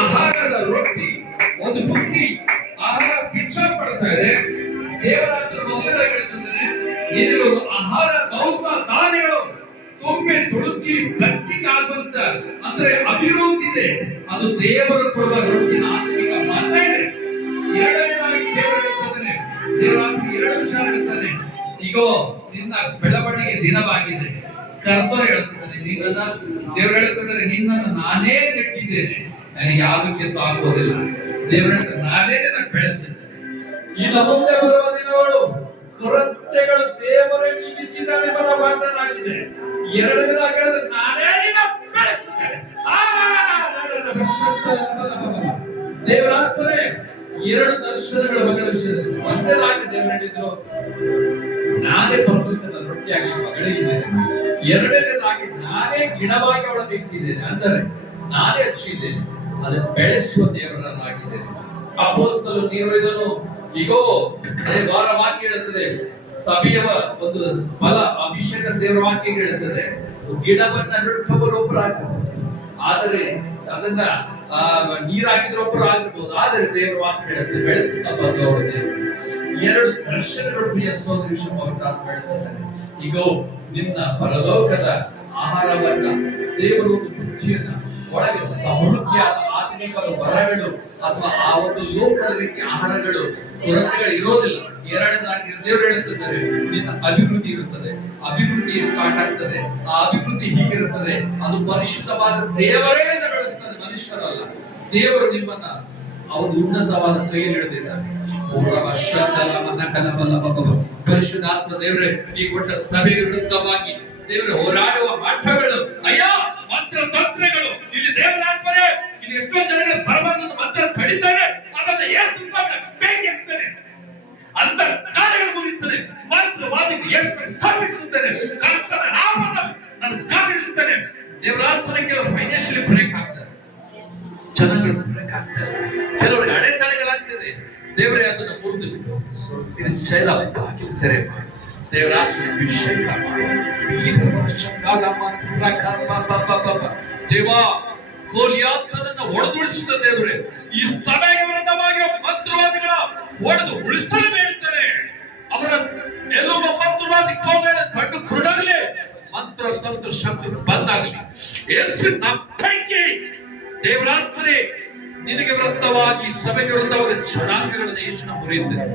ಆಹಾರದ ರೊಟ್ಟಿ ಒಂದು ಬುತ್ತಿ ಆಹಾರ ಭಿಕ್ಷಾ ಪಡ್ತಾ ಇದೆ. ದೇವರಾತ್ರಿ ಮೊದಲನೇದಾಗಿ ಹೇಳ್ತಿದ್ದಾನೆ, ನಿನಗೊಂದು ಆಹಾರ ದವಸ ಧಾನ್ಯಗಳು ತುಂಬಿ ತುಳುಕಿ ಬ್ಲೆಸ್ಸಿಂಗ್ ಆಗುವಂತ ಅಂದ್ರೆ ಅಭಿವೃದ್ಧಿ ಇದೆ. ಅದು ದೇವರು ಕೊಡುವ ರೊಟ್ಟಿನ ಆತ್ಮಿಕ ಮನ್ನ ಇದೆ. ಎರಡನೇದಾಗಿ ದೇವರು ಹೇಳ್ತಾನೆ, ದೇವರಾತ್ರಿ 2 ವಿಷಯ ಹೇಳ್ತಾನೆ, ಈಗೋ ನಿನ್ನ ಬೆಳವಣಿಗೆ ದಿನವಾಗಿದೆ. ಕರ್ತರು ಹೇಳ್ತಿದ್ದಾನೆ, ನಿನ್ನನ್ನ ದೇವರು ಹೇಳ್ತಿದ್ದಾರೆ, ನಿನ್ನನ್ನು ನಾನೇ ನೆಟ್ಟಿದ್ದೇನೆ, ನನಗೆ ಯಾವುದಕ್ಕೆ ಆಗೋದಿಲ್ಲ. ದೇವರು ಹೇಳ್ತಾರೆ, ನಾನೇ ನಿನ್ನ ಬೆಳೆಸಿದ್ದೇನೆ. ಇನ್ನು ಮುಂದೆ ಬರುವ ದಿನಗಳು ಕೊರತೆಗಳು ದೇವರೇ ನೀಗಿಸಿದ ನಿಮ್ಮನ್ನ ವಾಗ್ದಾನಾಗಿದೆ. ಎರಡನೇದಾಗಿ ಹೇಳಿದ್ರೆ, ನಾನೇ ನಿನ್ನ ಬೆಳೆಸಿದ್ದೇನೆ. ದೇವರಾತ್ಮನೇ 2 ದರ್ಶನಗಳ ಮಗಳ ವಿಷಯದಲ್ಲಿ ಒಂದೇದಾಗಿ ದೇವರು ಹೇಳಿದ್ರು, ನಾನೇ ಪರಲೋಕದ ರೊಟ್ಟಿಯಾಗಿ ಮಗಳಿದ್ದೇನೆ. ಎರಡನೇದಾಗಿ ನಾನೇ ಗಿಡವಾಗಿ ಅವಳನ್ನು ಇಟ್ಟಿದ್ದೇನೆ, ಅಂದರೆ ನಾನೇ ಹಚ್ಚಿದ್ದೇನೆ, ಅದನ್ನು ಬೆಳೆಸುವ ದೇವರನ್ನಾಗಿದ್ದೇನೆ. ಅಪೊಸ್ತಲರು ನೀವು ಇದನ್ನು ಈಗೋ ವಾರ ವಾಕ್ಯ ಹೇಳುತ್ತದೆ, ಸಭೆಯ ಒಂದು ಫಲ ಅಭಿಷೇಕ ದೇವರ ವಾಕ್ಯ ಹೇಳುತ್ತದೆ, ಗಿಡವನ್ನ ನೆಟ್ಟವರು ಒಬ್ಬರು ಆಗಿರ್ಬೋದು, ಆದರೆ ಅದನ್ನ ನೀರ್ ಹಾಕಿದ್ರೆ ಒಬ್ಬರು ಆಗಿರ್ಬೋದು, ಆದರೆ ದೇವರ ವಾಕ್ಯ ಹೇಳುತ್ತೆ ಬೆಳೆಸುತ್ತಾ ಬಂದವರು ದೇವರು. 2 ದರ್ಶನಗಳು ಪ್ರಿಯ ಸಹೋದರಿ ಹೇಳ್ತಾರೆ, ಈಗೋ ನಿನ್ನ ಪರಲೋಕದ ಆಹಾರವನ್ನ ದೇವರು ಬುದ್ಧಿಯನ್ನ ಒಳಗೆ ಸಮೃದ್ಧಿಯಾದ ಆತ್ಮಿಕ ವರಗಳು ಅಥವಾ ಆ ಒಂದು ಲೋಕದ ರೀತಿಯ ಆಹಾರಗಳು ಕೊರತೆಗಳು ಇರೋದಿಲ್ಲ. ಎರಡನೇದಾಗಿ ದೇವರು ಹೇಳುತ್ತಿದ್ದಾರೆ, ನಿನ್ನ ಅಭಿವೃದ್ಧಿ ಇರುತ್ತದೆ. ಅಭಿವೃದ್ಧಿ ಸ್ಟಾರ್ಟ್ ಆಗ್ತದೆ. ಆ ಅಭಿವೃದ್ಧಿ ಹೀಗಿರುತ್ತದೆ, ಅದು ಪರಿಶುದ್ಧವಾದ ದೇವರೇ ಬೆಳೆಸ್ತದೆ, ಮನುಷ್ಯರಲ್ಲ. ದೇವರು ನಿಮ್ಮನ್ನ ಅವನು ಉನ್ನತವಾದ ಕೈಯಲ್ಲಿ ಹಿಡಿದಿದ್ದಾನೆ. ಪರಿಶುದ್ಧಾತ್ಮ ದೇವರೇ, ಈ ಕೊಟ್ಟ ಸಭೆಗೆ ವಿರುದ್ಧವಾಗಿ ದೇವರೇ ಹೋರಾಡುವ ಮಠಗಳು, ಅಯ್ಯ ಮಂತ್ರ ತಂತ್ರಗಳು, ಇಲ್ಲಿ ದೇವರಾತ್ಮರೇ, ಇಲ್ಲಿ ಎಷ್ಟೋ ಜನಗಳ ಪರಮಾತ್ಮನ ಮಂತ್ರ ತಡಿತಾರೆ, ಅದನ್ನು ಯೇಸು ಬೇಕಿಸ್ತೇನೆ ಅಂತ ಕಾರ್ಯಗಳು ಮುಗಿಯುತ್ತದೆ. ಮಂತ್ರವಾದಿಗೆ ಯೇಸುವಿನ ಸಮೀಪಿಸುತ್ತೇನೆ, ಕರ್ತನ ನಾಮದ ನಾನು ಕಾದಿರಿಸುತ್ತೇನೆ. ದೇವರಾತ್ಮನ ಕೆಲವು ಫೈನಾನ್ಷಿಯಲಿ ಬ್ರೇಕ್ ಆಗ್ತದೆ, ಜನಗಳು ಬ್ರೇಕ್ ಆಗ್ತದೆ, ಕೆಲವರಿಗೆ ಅಡೆತಡೆಗಳಾಗ್ತದೆ. ದೇವರೇ ಅದನ್ನು ಮುರಿದು ಬಿಟ್ಟು ಇದು ಶೈಲ ಬಾಗಿಲು ತೆರೆ ಮಾಡಿ ದೇವರಾತ್ಮನ ಅಭಿಷೇಕ ಮಾಡಿ. ದೇವಾ ಗೋಲಿಯಾತನನ್ನು ಹೊಡೆದುಳಿಸಿದ ದೇವರೇ, ಈ ಸಭೆಗೆ ವಿರುದ್ಧವಾಗಿರುವ ಮಂತ್ರವಾದಿಗಳ ಹೊಡೆದು ಉಳಿಸಲು ಬೇಡುತ್ತಾರೆ. ಅವರ ಎಲ್ಲೊಬ್ಬ ಮಂತ್ರವಾದಿ ಕೋಮೆಯನ್ನು ಕಂಡು ಕುರುಡಾಗಲಿ, ಮಂತ್ರ ತಂತ್ರ ಶಕ್ತಿ ಬಂದಾಗಲಿ ಯೇಸುವಿನ ಪೈಕಿ ದೇವರಾತ್ಮನೇ ನಿನಗೆ ವಿರುದ್ಧವಾಗಿ ಸಭೆಗೆ ವಿರುದ್ಧವಾಗಿ ಜನಾಂಗಗಳನ್ನು ಯೇಸುನ ಮುರಿಯುತ್ತದೆ.